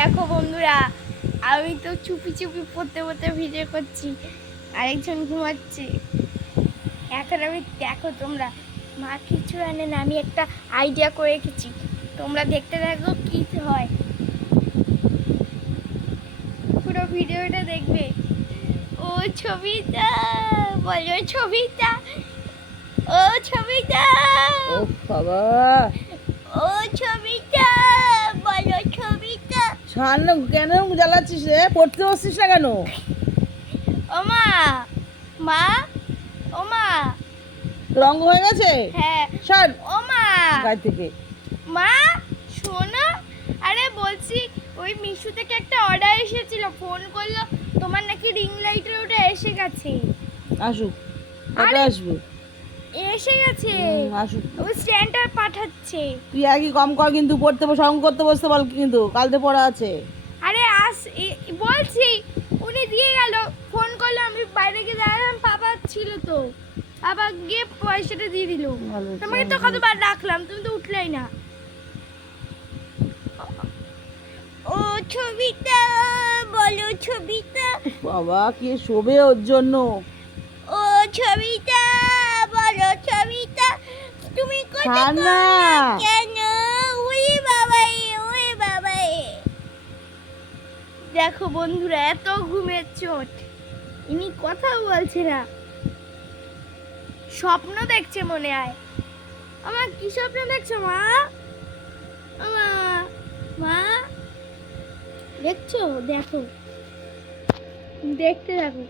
দেখো বন্ধুরা আমি তো চুপি চুপি পড়তে পড়তে ভিডিও করছি আরেকজন ঘুমাচ্ছে। এখন আমি দেখো তোমরা মা কিছু আনে না আমি একটা আইডিয়া করে রেখেছি। তোমরা দেখতে থাকো কি হয়। পুরো ভিডিওটা দেখবে। ও ছবিটা বলো ছবিটা। ও ছবিটা। ও বাবা। ও বলো সামনে কেন জ্বালাচ্ছিস রে? পড়তে বসছিস না কেন? ও মা মা ও মা রঙ হয়ে গেছে? হ্যাঁ। সর। ও মা থেকে। মা শোনো। আরে বলছি ওই মিশু থেকে একটা অর্ডার এসেছিল ফোন করল। তোমার নাকি রিং লাইটের ওটা এসে গেছে। আসুক। আসবে। এসে গেছে। আসুক। ওই স্ট্যান্ডার পাঠাচ্ছে। তুই আর কি কম কর কিন্তু পড়তে বস অঙ্ক করতে বসতে বল কিন্তু কালকে পড়া আছে। আরে আস বলছি উনি দিয়ে গেল ফোন করল আমি বাইরে গিয়ে দাঁড়ালাম বাবা ছিল তো। বাবা গিয়ে পয়সাটা দিয়ে দিল। তোমাকে তো কতবার রাখলাম তুমি তো উঠলেই না। ও ছবিটা বলো ছবিটা। বাবা কে শোবে ওর জন্য? ও ছবিটা বলো ছবিটা কেন? ওই ওই দেখো বন্ধুরা, এত ঘুমের চোট। ইনি কথা বলছে না। স্বপ্ন দেখছে মনে হয়। আমার কি স্বপ্ন দেখছ মা মা। দেখছ? দেখো। দেখতে থাকো।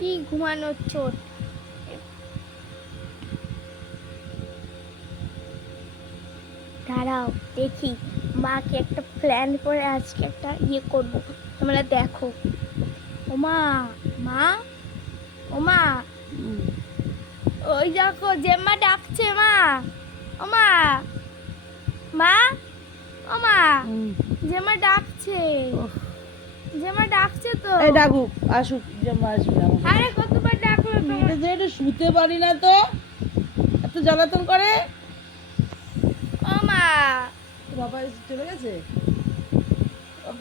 কি ঘুমানোর চোট? দাঁড়াও দেখি। মাকে একটা প্ল্যান করে আজকে একটা ইয়ে করব। তোমরা দেখো। ওমা মা? মা ও মা হুম, ওই দেখো জেম্মা ডাকছে মা। ও মা? মা ও মা জেম্মা ডাকছে। ওহ, জেম্মা ডাকছে তো। এই ডাকুক আসুক। জমা আসবে আরে কতবার ডাকলো মেয়েটা যে শুতে পারি না তো। এত জ্বালাতন করে। ও মা। বাবা চলে গেছে?